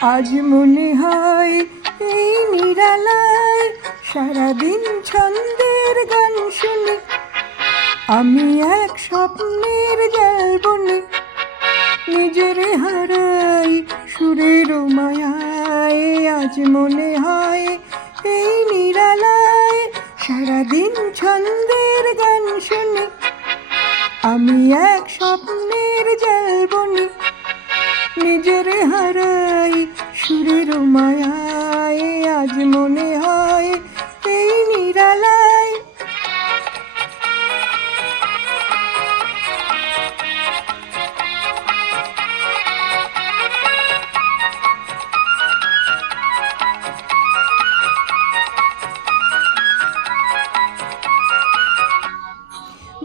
আজ মনে হয় এই নিরালায় সারাদিন ছন্দের গান শুনি, আমি এক স্বপ্নের জাল বুনি, নিজের হারাই সুরের মায়ায়। আজ মনে হয় এই নিরালায় সারাদিন ছন্দের গান শুনি, আমি এক স্বপ্নের জাল বুনি, নিজের হারাই সুরের মায়ায়। আজ মনে হয় এই নিরালায়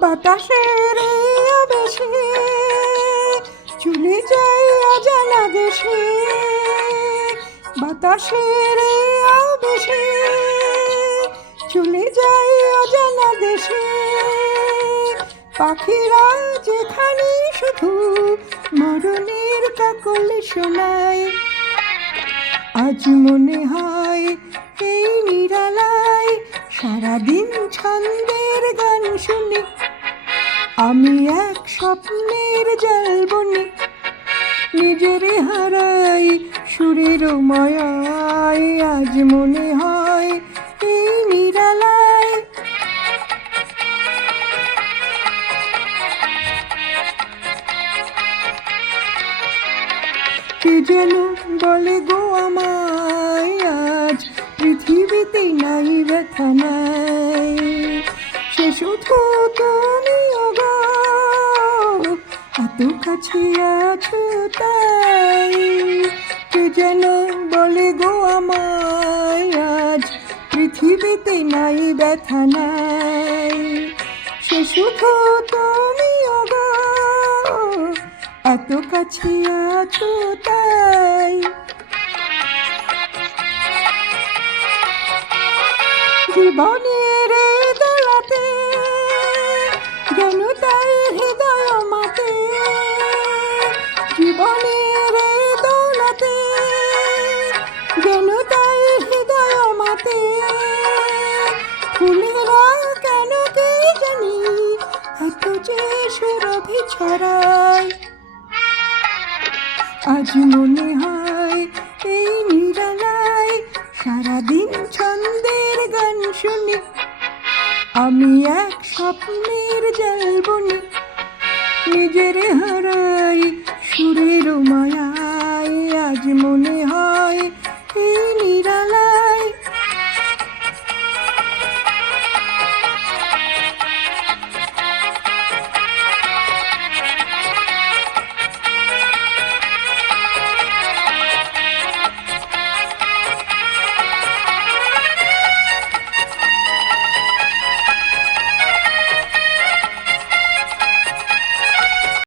বাতাসের আবেশে চলে যাই অজানা দেশে, বাতাসের আবেশে চলে যাই অজানা দেশে। পাখিরা যেখানে শুধু মরণের কাকল শোনায়, আজ মনে হয় এই নিরালায় সারাদিন ছন্দের গান শুনি, আমি এক স্বপ্নের জাল বুনি, নিজের হারাই সুরের মায়ায়। আজ মনে হয় এই নিরালায় কে যেন বলে গো আমায়, আজ পৃথিবীতে নাই ব্যথা নাই, সে শুধু তুমি গো, এত কাছে আছো তাই। কে যেন বলে গো আমায়, আজ পৃথিবীতে নাই ব্যথা নাই, সে শুধু তুমি গো, এত কাছে আছো তাই। জীবনের দোলাতে যেন তাই হৃদয় মাতে, জীবনের দোলাতে যেন তাই হৃদয় মাতে। ফুলেরা কেন কে জানি এত যে সুরভি ছড়ায়, আজ মনে হয় এই নিরালায় সারাদিন ছন্দের গান শুনি, আমি এক স্বপ্নের জাল বুনি, নিজের